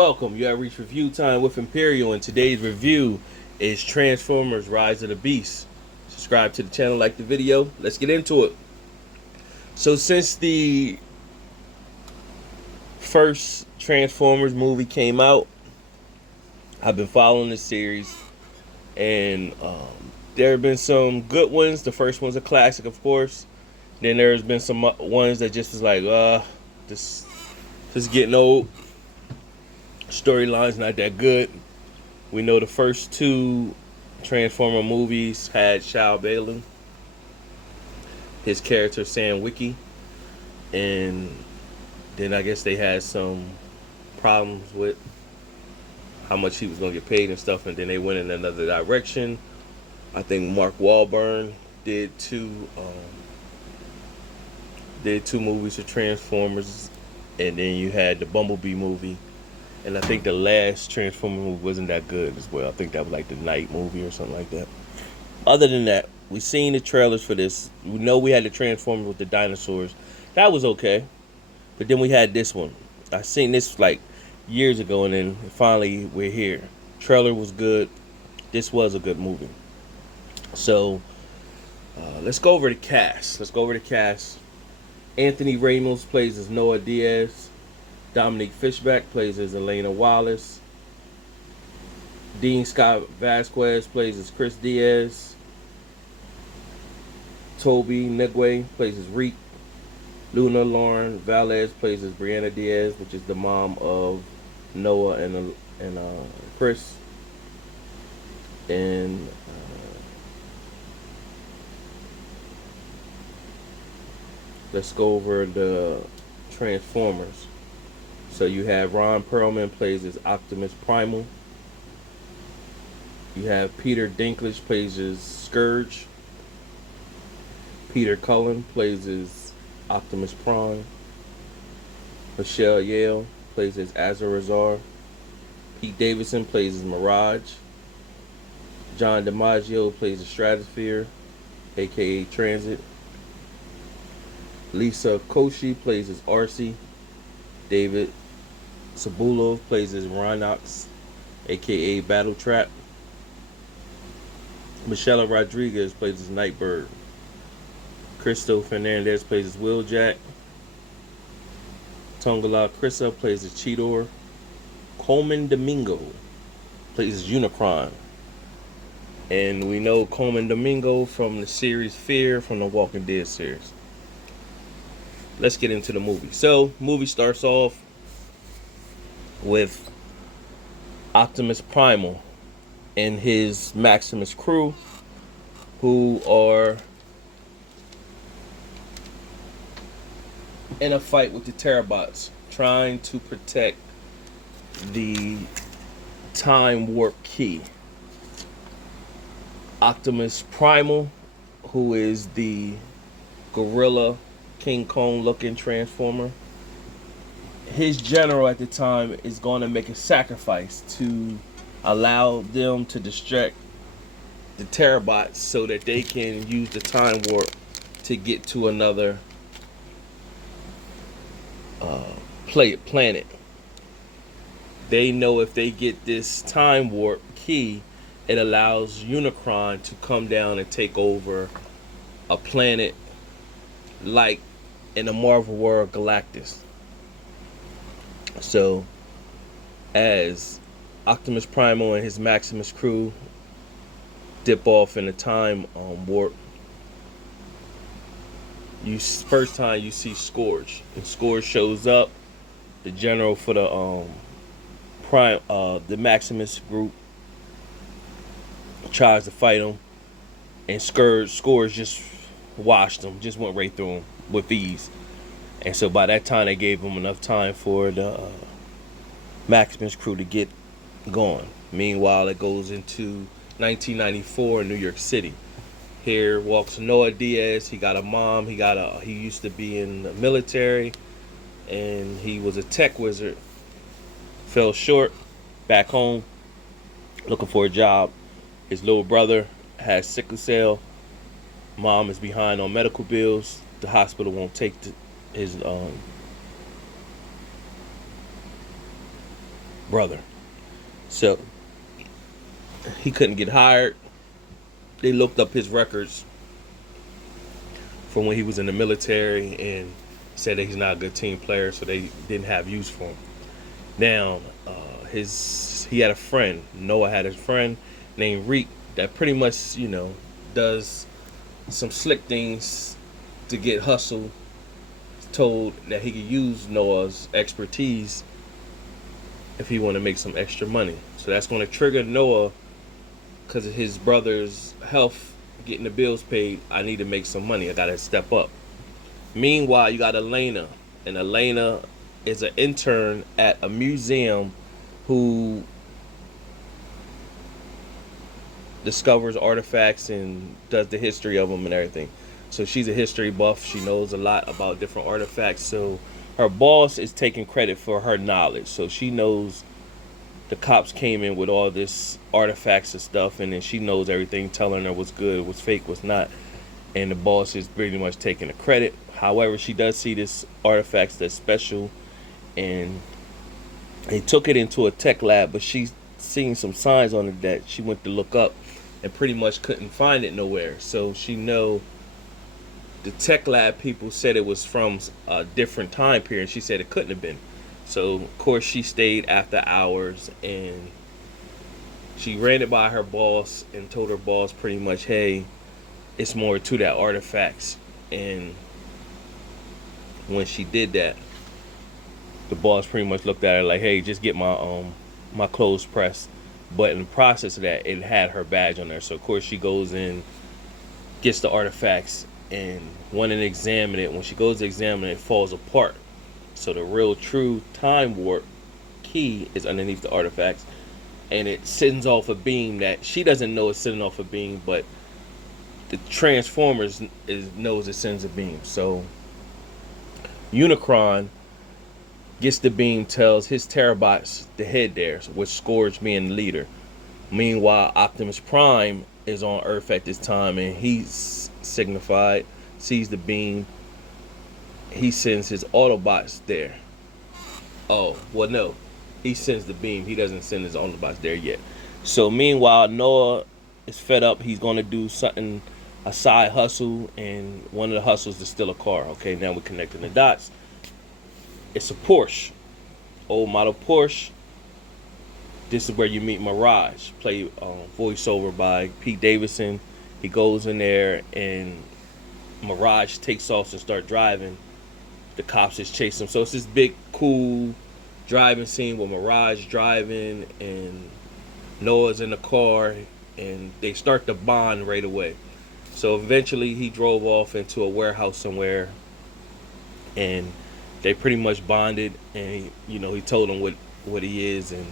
Welcome. You have reached review time with Imperial, and today's review is Transformers: Rise of the Beast. Subscribe to the channel, like the video. Let's get into it. So, since the first Transformers movie came out, I've been following the series, and there have been some good ones. The first one's a classic, of course. Then there's been some ones that just was like, this is getting old. Storyline's not that good. We know the first two Transformer movies had Shao Bailey, his character Sam Wiki, and then I guess they had some problems with how much he was gonna get paid and stuff, and then they went in another direction. I think Mark Wahlberg did two movies of Transformers, and then you had the Bumblebee movie. And I think the last Transformer movie wasn't that good as well. I think that was like the Night movie or something like that. Other than that, we seen the trailers for this. We know we had the Transformers with the dinosaurs. That was okay. But then we had this one. I seen this like years ago, and then finally we're here. Trailer was good. This was a good movie. So let's go over the cast. Anthony Ramos plays as Noah Diaz. Dominique Fishback plays as Elena Wallace. Dean Scott Vasquez plays as Chris Diaz. Toby Nigwe plays as Reek. Luna Lauren Valles plays as Brianna Diaz, which is the mom of Noah and Chris. And let's go over the Transformers. So you have Ron Perlman plays as Optimus Primal. You have Peter Dinklage plays as Scourge. Peter Cullen plays as Optimus Prime. Michelle Yeoh plays as Azar. Pete Davidson plays as Mirage. John DiMaggio plays as Stratosphere, aka Transit. Lisa Koshy plays as Arcee. David Sabulov plays as Rhinox, aka Battle Trap. Michelle Rodriguez plays as Nightbird. Cristo Fernandez plays as Wheeljack. Tongala Krissa plays as Cheetor. Coleman Domingo plays as Unicron. And we know Coleman Domingo from the series Fear, from the Walking Dead series. Let's get into the movie. So, movie starts off with Optimus Primal and his Maximus crew, who are in a fight with the Terrabots, trying to protect the time warp key. Optimus Primal, who is the gorilla King Kong looking Transformer, his general at the time is going to make a sacrifice to allow them to distract the Terrabots so that they can use the time warp to get to another planet. They know if they get this time warp key, it allows Unicron to come down and take over a planet like in the Marvel world, Galactus. So, as Optimus Primal and his Maximus crew dip off in the time warp, first time you see Scourge, and Scourge shows up. The general for the the Maximus group tries to fight him, and Scourge just washed him, just went right through him with ease. And so by that time, they gave him enough time for the Maximus crew to get going. Meanwhile, it goes into 1994 in New York City. Here walks Noah Diaz. He got a mom. He used to be in the military, and he was a tech wizard. Fell short. Back home, looking for a job. His little brother has sickle cell. Mom is behind on medical bills. The hospital won't take his brother. So he couldn't get hired. They looked up his records from when he was in the military and said that he's not a good team player, so they didn't have use for him. Now, he had a friend. Noah had a friend named Reek that pretty much, does some slick things to get hustle. Told that he could use Noah's expertise if he want to make some extra money. So that's going to trigger Noah because of his brother's health, getting the bills paid. I need to make some money. I got to step up. Meanwhile, you got Elena, and Elena is an intern at a museum who discovers artifacts and does the history of them and everything. So she's a history buff. She knows a lot about different artifacts. So her boss is taking credit for her knowledge. So she knows the cops came in with all this artifacts and stuff, and then she knows everything, telling her what's good, what's fake, what's not. And the boss is pretty much taking the credit. However, she does see this artifacts that's special, and they took it into a tech lab, but she's seen some signs on it that she went to look up and pretty much couldn't find it nowhere. So she know the tech lab people said it was from a different time period. She said it couldn't have been. So of course she stayed after hours, and she ran it by her boss and told her boss pretty much, hey, it's more to that artifacts. And when she did that, the boss pretty much looked at her like, hey, just get my clothes pressed. But in the process of that, it had her badge on there. So of course she goes in, gets the artifacts, and went and examine it. When she goes to examine it, it falls apart. So the real true time warp key is underneath the artifacts, and it sends off a beam that she doesn't know it's sending off a beam, but the Transformers knows it sends a beam. So Unicron gets the beam, tells his Terrabots to head there, with Scourge being the leader. Meanwhile, Optimus Prime is on Earth at this time, and he's signified, sees the beam. He sends his Autobots there. Oh, well, no. He sends the beam. He doesn't send his Autobots there yet. So meanwhile, Noah is fed up. He's going to do something, a side hustle, and one of the hustles is steal a car. Okay, now we're connecting the dots. It's a Porsche, old model Porsche. This is where you meet Mirage, played voiceover by Pete Davidson. He goes in there, and Mirage takes off and start driving. The cops just chase him. So it's this big, cool driving scene with Mirage driving and Noah's in the car, and they start to bond right away. So eventually he drove off into a warehouse somewhere, and they pretty much bonded, and he told them what he is and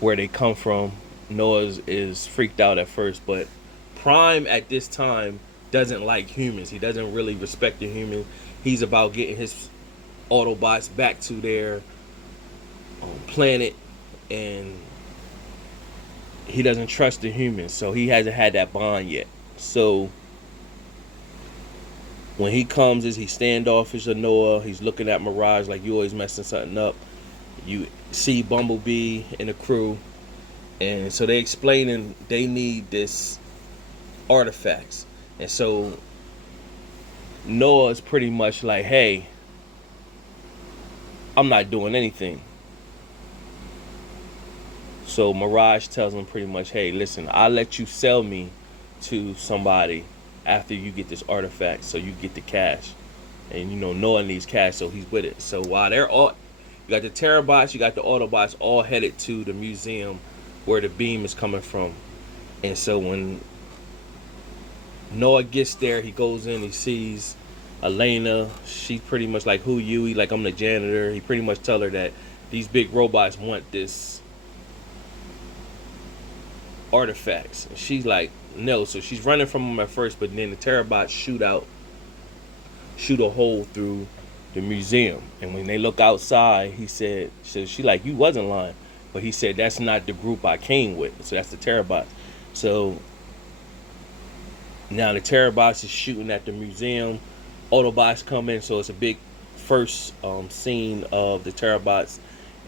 where they come from. Noah is freaked out at first, but Prime at this time doesn't like humans. He doesn't really respect the human. He's about getting his Autobots back to their planet, and he doesn't trust the humans, so he hasn't had that bond yet. So when he comes, he's standoffish to Noah. He's looking at Mirage like, you always messing something up. You see Bumblebee and the crew, and so they explaining they need this artifacts. And so Noah's pretty much like, hey, I'm not doing anything. So Mirage tells him pretty much, hey, listen, I'll let you sell me to somebody after you get this artifact, so you get the cash. And Noah needs cash, so he's with it. So while they're all, you got the Terrabots, you got the Autobots all headed to the museum where the beam is coming from. And so when Noah gets there, he goes in, he sees Elena. She's pretty much like, who you? He like, I'm the janitor. He pretty much tell her that these big robots want this artifacts. And she's like, no. So she's running from them at first, but then the Terrabots shoot a hole through the museum. And when they look outside, he said, so she like, you wasn't lying. But he said, that's not the group I came with. So that's the Terrabots. So now the Terrabots is shooting at the museum. Autobots come in, so it's a big first scene of the Terrabots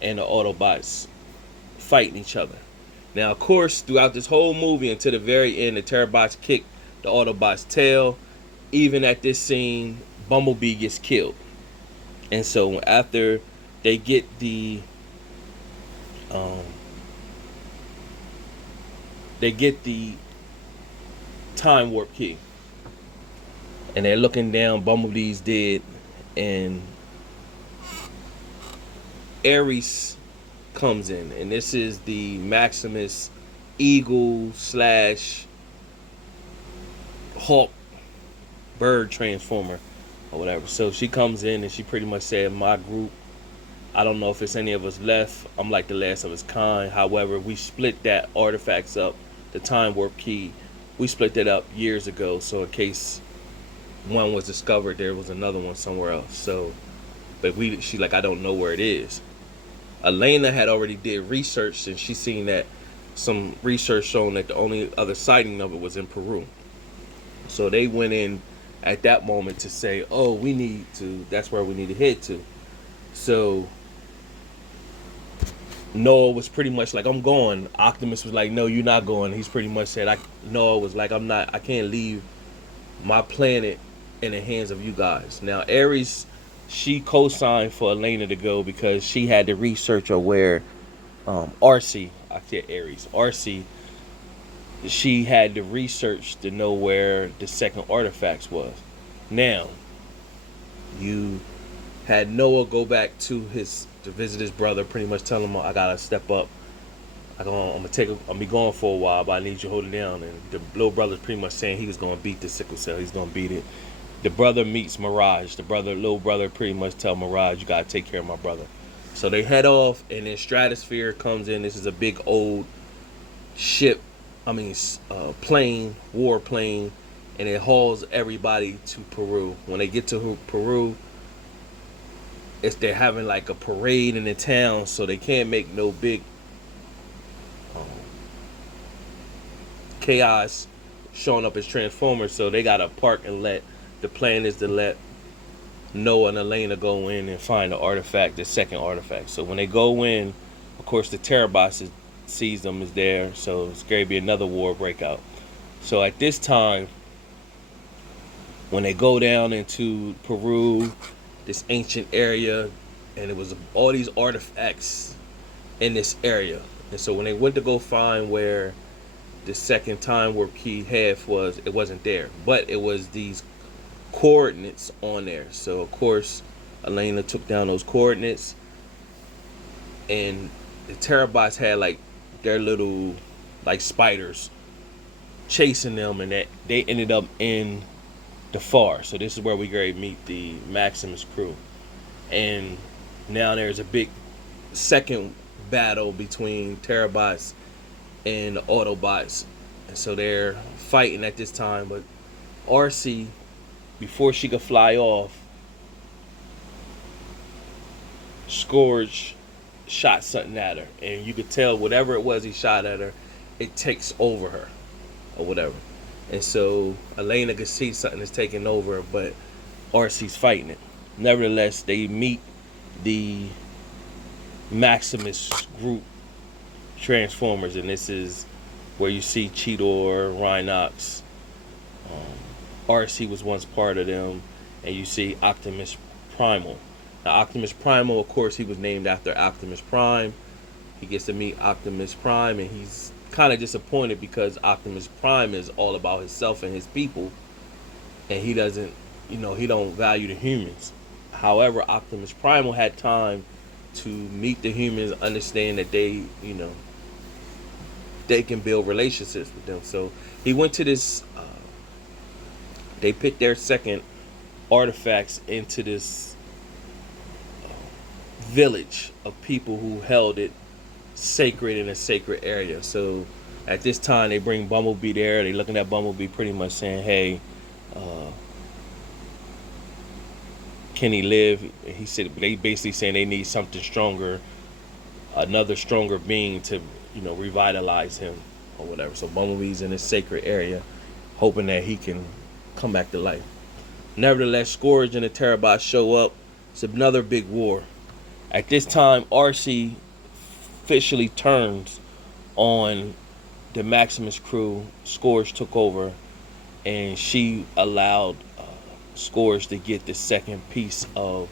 and the Autobots fighting each other. Now, of course, throughout this whole movie until the very end, the Terrabots kick the Autobots' tail. Even at this scene, Bumblebee gets killed. And so after they get the um, time warp key, and they're looking down, Bumblebee's dead, and Ares comes in, and this is the Maximus Eagle slash Hawk bird transformer or whatever. So she comes in and she pretty much said, my group, I don't know if it's any of us left, I'm like the last of its kind. However, we split that artifacts up, the time warp key, we split that up years ago, so in case one was discovered, there was another one somewhere else. So but she like, I don't know where it is. Elena had already did research, and she seen that some research showing that the only other sighting of it was in Peru. So they went in at that moment to say, oh, that's where we need to head to. So Noah was pretty much like, I'm going. Optimus was like, no, you're not going. He's pretty much said, Noah was like, I can't leave my planet in the hands of you guys. Now, Ares, she co-signed for Elena to go because she had the research of where RC, I said Ares, RC, she had the research to know where the second artifacts was. Now, you had Noah go back to visit his brother, pretty much tell him, I gotta step up. I'm be gone for a while, but I need you to hold it down. And the little brother's pretty much saying he was gonna beat the sickle cell. He's gonna beat it. The brother meets Mirage. Little brother pretty much tell Mirage, you gotta take care of my brother. So they head off, and then Stratosphere comes in. This is a big old ship, plane, war plane, and it hauls everybody to Peru. When they get to Peru, they're having like a parade in the town, so they can't make no big chaos showing up as Transformers, so they gotta park and the plan is to let Noah and Elena go in and find the second artifact. So when they go in, of course the Terrabots sees them is there, so it's going to be another war breakout. So at this time, when they go down into Peru, this ancient area, and it was all these artifacts in this area. And so when they went to go find where the second time warp key half was, it wasn't there, but it was these coordinates on there. So of course Elena took down those coordinates, and the Terrabots had like their little like spiders chasing them, and that they ended up in the far. So this is where we meet the Maximus crew, and now there's a big second battle between Terrabots and the Autobots, and so they're fighting at this time. But RC, before she could fly off, Scourge shot something at her, and you could tell whatever it was he shot at her, it takes over her or whatever. And so Elena could see something is taking over, but RC's fighting it. Nevertheless, they meet the Maximus group Transformers, and this is where you see Cheetor, Rhinox. RC was once part of them, and you see Optimus Primal. Now, Optimus Primal, of course, he was named after Optimus Prime. He gets to meet Optimus Prime, and he's kind of disappointed because Optimus Prime is all about himself and his people, and he doesn't, he don't value the humans. However, Optimus Primal had time to meet the humans, understand that they can build relationships with them. So he went to this. They put their second artifacts into this village of people who held it sacred in a sacred area. So at this time, they bring Bumblebee there. They looking at Bumblebee, pretty much saying, "Hey, can he live?" He said they basically saying they need something stronger, another stronger being to revitalize him or whatever. So Bumblebee's in this sacred area, hoping that he can come back to life. Nevertheless, Scourge and the Terrabots show up. It's another big war. At this time, RC officially turns on the Maximus crew. Scourge took over, and she allowed Scourge to get the second piece of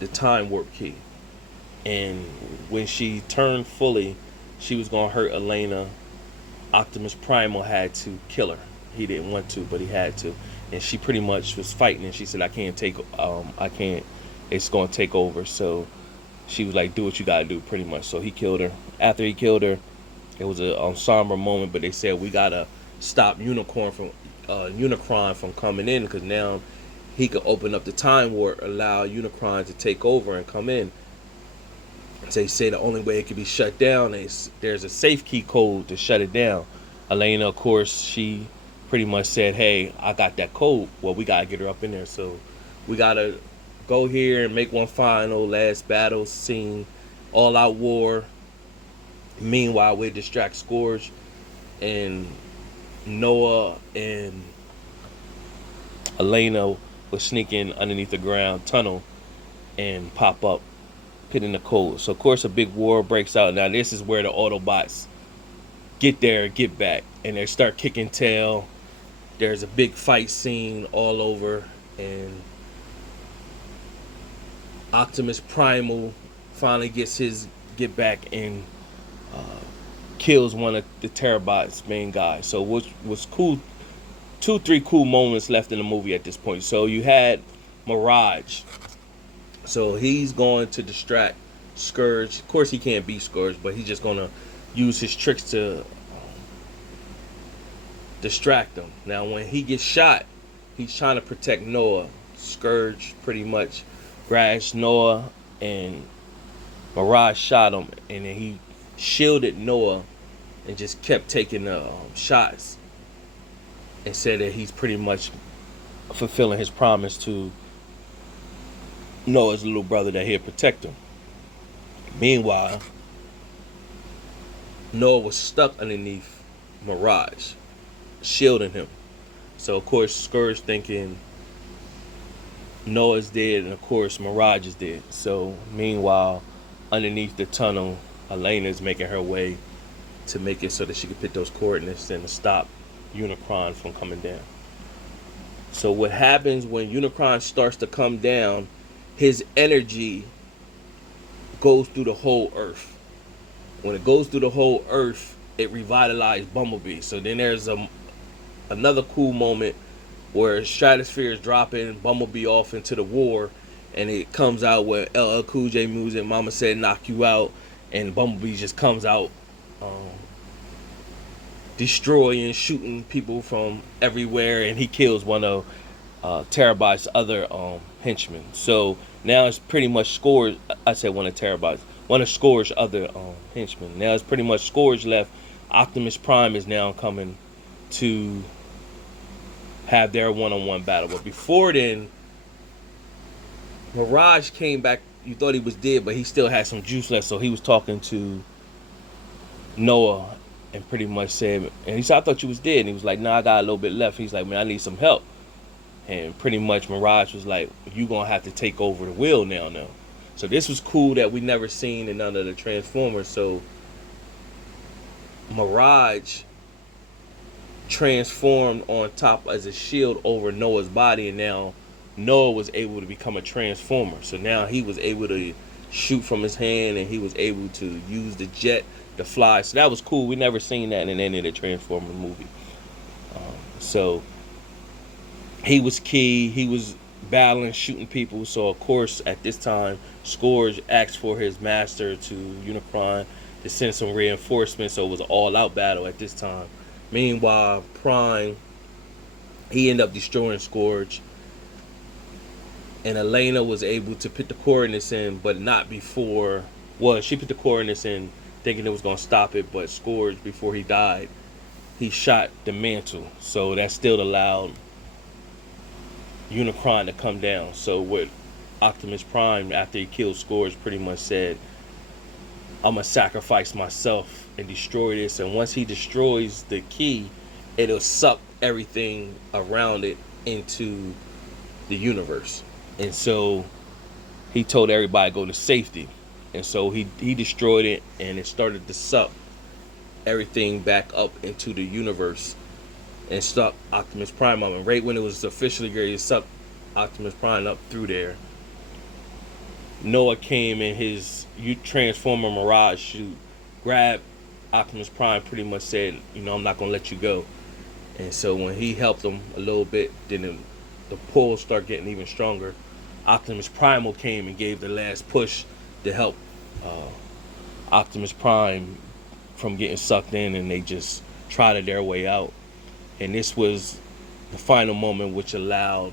the time warp key. And when she turned fully, she was gonna hurt Elena. Optimus Primal had to kill her. He didn't want to, but he had to. And she pretty much was fighting, and she said, I can't, it's gonna take over. So she was like, do what you gotta do, pretty much. So he killed her. After he killed her, it was a somber moment, but they said, we gotta stop Unicron from coming in, because now he could open up the time warp, allow Unicron to take over and come in. So they say the only way it can be shut down is there's a safe key code to shut it down. Elena, of course, she pretty much said, hey, I got that code. Well, we got to get her up in there. So we got to go here and make one final last battle scene, all out war. Meanwhile, we distract Scourge, and Noah and Elena will sneak in underneath the ground tunnel and pop up, in the code. So of course a big war breaks out. Now this is where the Autobots get there, get back, and they start kicking tail. There's a big fight scene all over, and Optimus Primal finally gets his get back and kills one of the Terrabots main guys. So which was cool. 2-3 cool moments left in the movie at this point. So you had Mirage. So he's going to distract Scourge. Of course, he can't beat Scourge, but he's just going to use his tricks to distract him. Now, when he gets shot, he's trying to protect Noah. Scourge pretty much grabs Noah, and Mirage shot him, and then he shielded Noah and just kept taking shots, and said that he's pretty much fulfilling his promise to Noah's little brother, that he'll protect him. Meanwhile, Noah was stuck underneath Mirage, shielding him. So of course Scourge thinking Noah's dead, and of course Mirage is dead. So meanwhile, underneath the tunnel, Elena is making her way to make it so that she could put those coordinates and to stop Unicron from coming down. So what happens when Unicron starts to come down, his energy goes through the whole Earth. When it goes through the whole Earth, it revitalized Bumblebee. So then there's another cool moment where Stratosphere is dropping Bumblebee off into the war, and it comes out where LL Cool J music, Mama Said Knock You Out, and Bumblebee just comes out destroying, shooting people from everywhere, and he kills one of Terabot's other henchmen. So now it's pretty much Scourge. I said one of Terabot's, one of Scourge's other henchmen. Now it's pretty much Scourge left. Optimus Prime is now coming to have their one-on-one battle. But before then, Mirage came back. You thought he was dead, but he still had some juice left. So he was talking to Noah and pretty much said, and he said, I thought you was dead. And he was like, nah, I got a little bit left. He's like, man, I need some help. And pretty much Mirage was like, you gonna have to take over the wheel now. So this was cool that we never seen in none of the Transformers. So Mirage transformed on top as a shield over Noah's body, and now Noah was able to become a Transformer. So now he was able to shoot from his hand, and he was able to use the jet to fly. So that was cool. We never seen that in any of the Transformer movie. So he was key. He was battling, shooting people. So of course at this time, Scourge asked for his master to Unicron to send some reinforcements. So it was an all-out battle at this time. Meanwhile, Prime, he ended up destroying Scourge, and Elena was able to put the coordinates in, but not before. Well, she put the coordinates in thinking it was going to stop it, but Scourge, before he died, he shot the mantle. So that still allowed Unicron to come down. So what Optimus Prime, after he killed Scourge, pretty much said, I'm going to sacrifice myself and destroy this. And once he destroys the key, it'll suck everything around it into the universe. And so he told everybody to go to safety. And so he destroyed it, and it started to suck everything back up into the universe and suck Optimus Prime up. And right when it was officially ready to suck Optimus Prime up through there, Noah came in his Transformer Mirage suit, grabbed Optimus Prime, pretty much said, I'm not going to let you go. And so when he helped him a little bit, then the pull started getting even stronger. Optimus Primal came and gave the last push to help Optimus Prime from getting sucked in, and they just trotted their way out. And this was the final moment which allowed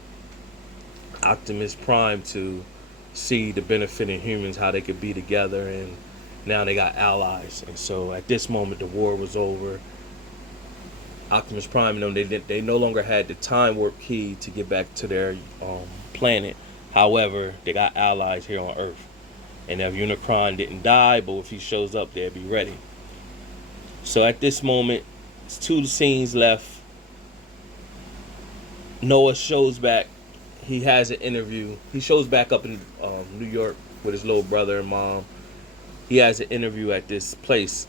Optimus Prime to see the benefit in humans, how they could be together, and now they got allies. And so at this moment, the war was over. Optimus Prime, they no longer had the time warp key to get back to their planet. However, they got allies here on Earth. And if Unicron didn't die, but if he shows up, they'll be ready. So at this moment, it's 2 scenes left. Noah shows back. He has an interview. He shows back up in New York with his little brother and mom. He has an interview at this place.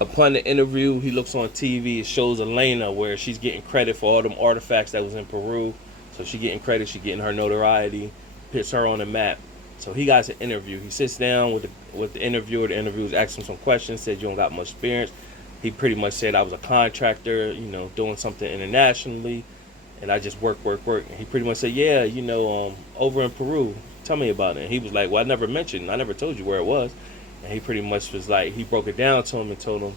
Upon the interview, he looks on TV. It shows Elena where she's getting credit for all them artifacts that was in Peru. So she getting credit. She getting her notoriety. Puts her on the map. So he got an interview. He sits down with the interviewer. The interviewer's asking him some questions. Said, you don't got much experience. He pretty much said, I was a contractor, doing something internationally. And I just work. And he pretty much said, yeah, over in Peru. Tell me about it. And he was like, well, I never told you where it was. And he pretty much was like, he broke it down to him and told him,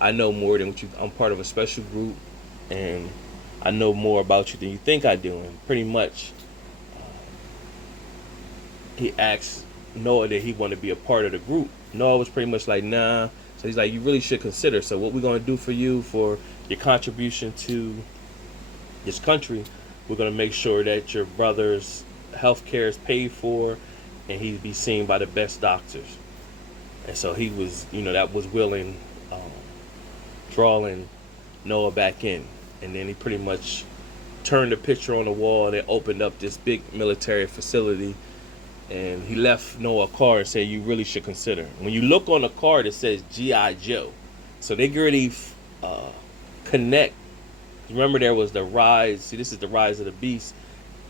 I know more than what you, I'm part of a special group, and I know more about you than you think I do. And pretty much, he asked Noah that he wanted to be a part of the group. Noah was pretty much like, nah. So he's like, you really should consider. So what we're going to do for you, for your contribution to this country, we're going to make sure that your brother's health care is paid for, and he'd be seen by the best doctors. And so he was, that was willing, drawing Noah back in. And then he pretty much turned the picture on the wall, and it opened up this big military facility. And he left Noah a card and said, you really should consider. When you look on the card, it says G.I. Joe. So they already connect. Remember, there was the Rise. See, this is the Rise of the Beast.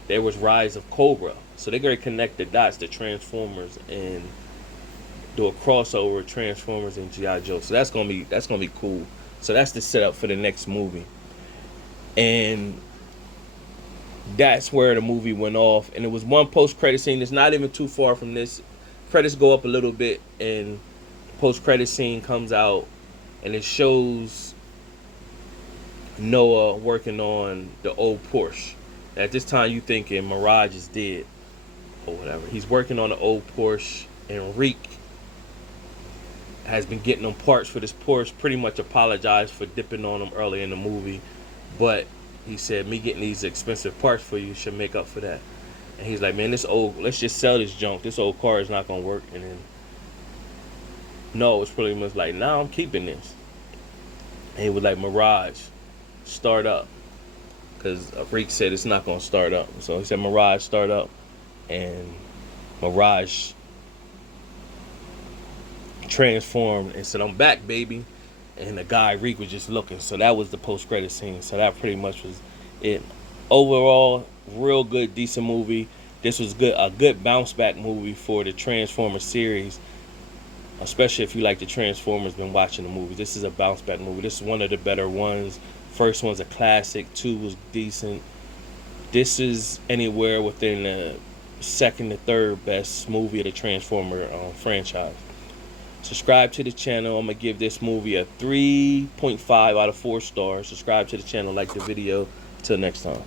There was Rise of Cobra. So they already connect the dots, the Transformers, and do a crossover of Transformers and G.I. Joe. So that's gonna be cool. So that's the setup for the next movie. And that's where the movie went off. And it was one post-credit scene. It's not even too far from this. Credits go up a little bit, and post-credit scene comes out, and it shows Noah working on the old Porsche. At this time, you thinking Mirage is dead or whatever. He's working on the old Porsche, and Reek has been getting them parts for this Porsche. Pretty much apologized for dipping on them early in the movie, but he said, me getting these expensive parts for you should make up for that. And he's like, man, let's just sell this junk. This old car is not going to work. And then, no, it's pretty much like, nah, I'm keeping this. And he was like, Mirage, start up. Because Reek said it's not going to start up. So he said, Mirage, start up. And Mirage transformed and said, I'm back, baby. And the guy, Reek, was just looking. So that was the post-credit scene. So that pretty much was it. Overall, real good, decent movie. This was a good bounce-back movie for the Transformers series. Especially if you like the Transformers, been watching the movie. This is a bounce-back movie. This is one of the better ones. First one's a classic. 2 was decent. This is anywhere within the second to third best movie of the Transformer franchise. Subscribe to the channel. I'm going to give this movie a 3.5 out of 4 stars. Subscribe to the channel, like the video. Till next time.